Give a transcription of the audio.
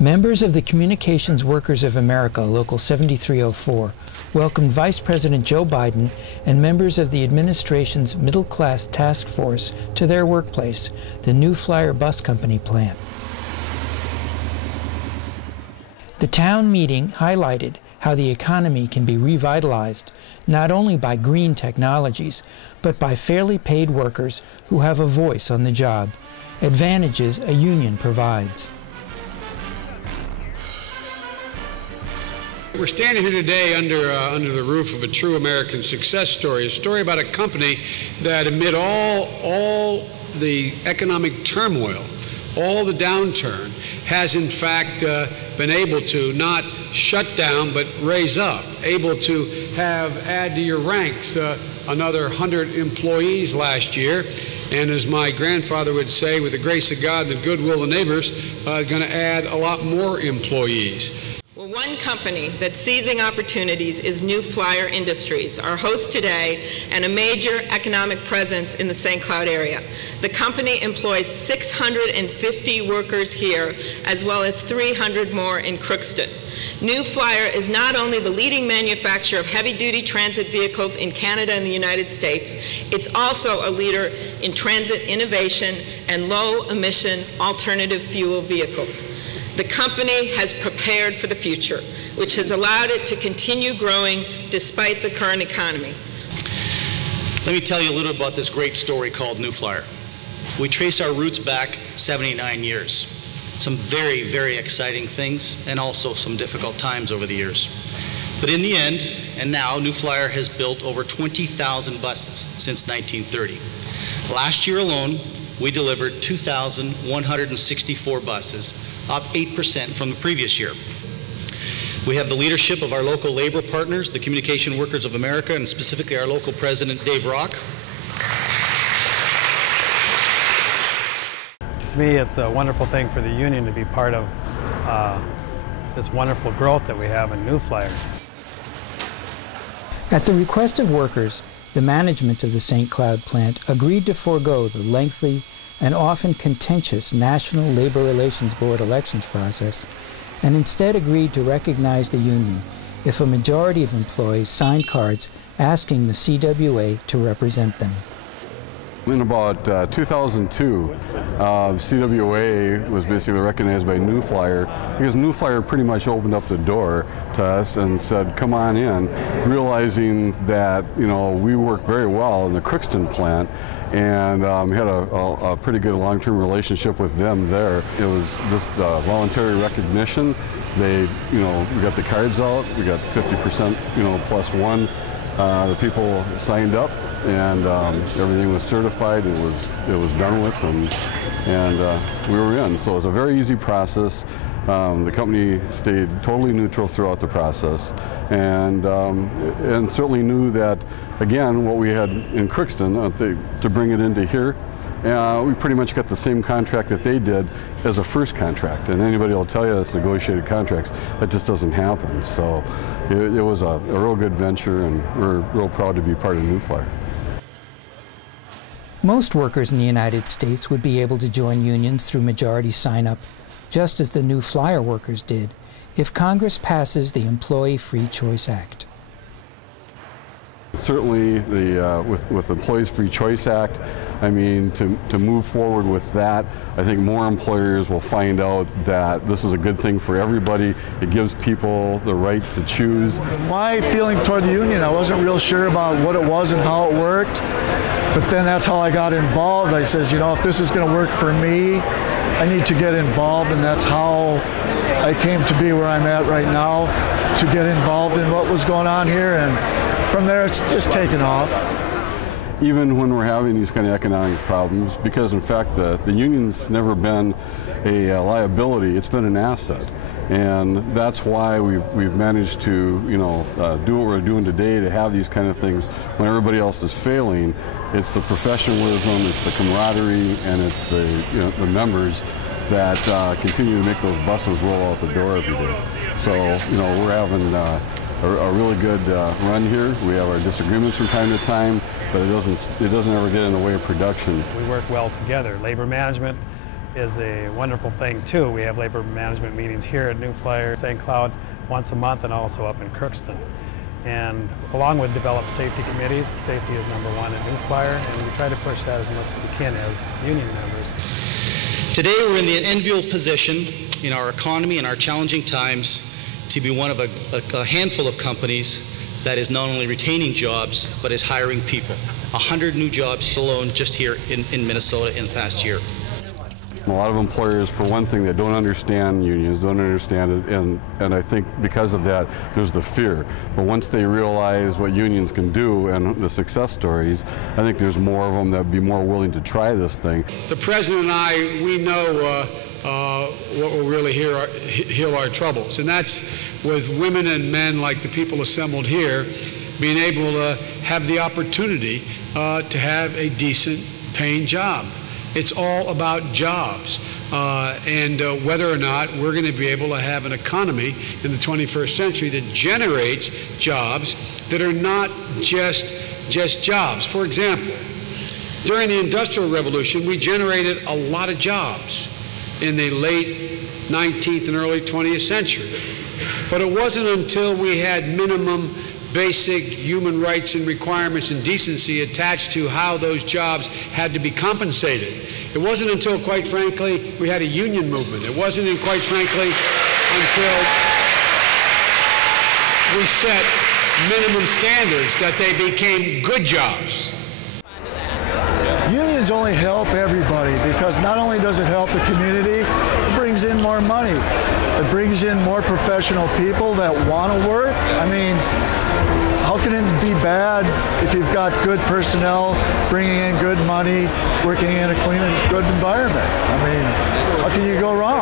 Members of the Communications Workers of America, Local 7304, welcomed Vice President Joe Biden and members of the administration's Middle Class Task Force to their workplace, the New Flyer Bus Company plant. The town meeting highlighted how the economy can be revitalized not only by green technologies, but by fairly paid workers who have a voice on the job, advantages a union provides. We're standing here today under the roof of a true American success story, a story about a company that amid all the economic turmoil, all the downturn, has in fact been able to not shut down but raise up, able to add to your ranks another 100 employees last year, and as my grandfather would say, with the grace of God and the goodwill of the neighbors, going to add a lot more employees. Well, one company that's seizing opportunities is New Flyer Industries, our host today, and a major economic presence in the St. Cloud area. The company employs 650 workers here, as well as 300 more in Crookston. New Flyer is not only the leading manufacturer of heavy-duty transit vehicles in Canada and the United States, it's also a leader in transit innovation and low-emission alternative fuel vehicles. The company has prepared for the future, which has allowed it to continue growing despite the current economy. Let me tell you a little about this great story called New Flyer. We trace our roots back 79 years. Some very, very exciting things and also some difficult times over the years. But in the end, and now, New Flyer has built over 20,000 buses since 1930. Last year alone, we delivered 2,164 buses, up 8% from the previous year. We have the leadership of our local labor partners, the Communication Workers of America, and specifically our local president, Dave Rock. To me, it's a wonderful thing for the union to be part of this wonderful growth that we have in New Flyer. At the request of workers, the management of the St. Cloud plant agreed to forego the lengthy and often contentious National Labor Relations Board elections process, and instead agreed to recognize the union if a majority of employees signed cards asking the CWA to represent them. In about 2002, CWA was basically recognized by New Flyer because New Flyer pretty much opened up the door to us and said, come on in, realizing that, you know, we work very well in the Crookston plant and had a pretty good long-term relationship with them there. It was just voluntary recognition. They, you know, we got the cards out, we got 50%, you know, plus one. The people signed up, and everything was certified. It was done with, and we were in. So it was a very easy process. The company stayed totally neutral throughout the process, and certainly knew that, again, what we had in Crookston, to bring it into here, we pretty much got the same contract that they did as a first contract. And anybody will tell you it's negotiated contracts. That just doesn't happen. So it was a real good venture, and we're real proud to be part of New Flyer. Most workers in the United States would be able to join unions through majority sign-up, just as the New Flyer workers did, if Congress passes the Employee Free Choice Act. Certainly, with Employees Free Choice Act, I mean, to move forward with that, I think more employers will find out that this is a good thing for everybody. It gives people the right to choose. My feeling toward the union, I wasn't real sure about what it was and how it worked, but then that's how I got involved. I says, you know, if this is going to work for me, I need to get involved, and that's how I came to be where I'm at right now, to get involved in what was going on here, and from there it's just taken off. Even when we're having these kind of economic problems, because in fact the union's never been a liability, it's been an asset. And that's why we've managed to, you know, do what we're doing today, to have these kind of things when everybody else is failing. It's the professionalism, it's the camaraderie, and it's the, you know, the members that continue to make those buses roll out the door every day. So, you know, we're having a really good run here. We have our disagreements from time to time, but it doesn't ever get in the way of production. We work well together. Labor management is a wonderful thing too. We have labor management meetings here at New Flyer, St. Cloud once a month, and also up in Crookston. And along with developed safety committees, safety is #1 at New Flyer, and we try to push that as much as we can as union members. Today we're in the enviable position in our economy and our challenging times to be one of a handful of companies that is not only retaining jobs, but is hiring people. 100 new jobs alone just here in Minnesota in the past year. A lot of employers, for one thing, they don't understand unions, don't understand it, and I think because of that, there's the fear. But once they realize what unions can do and the success stories, I think there's more of them that would be more willing to try this thing. The President and I, we know what will really heal our troubles, and that's with women and men like the people assembled here being able to have the opportunity to have a decent paying job. It's all about jobs and whether or not we're going to be able to have an economy in the 21st century that generates jobs that are not just jobs. For example, during the Industrial Revolution, we generated a lot of jobs in the late 19th and early 20th century. But it wasn't until we had minimum basic human rights and requirements and decency attached to how those jobs had to be compensated. It wasn't until, quite frankly, we had a union movement. It wasn't, quite frankly, until we set minimum standards that they became good jobs. Unions only help everybody because not only does it help the community, it brings in more money. It brings in more professional people that want to work. I mean, how can it be bad if you've got good personnel, bringing in good money, working in a clean and good environment? I mean, how can you go wrong?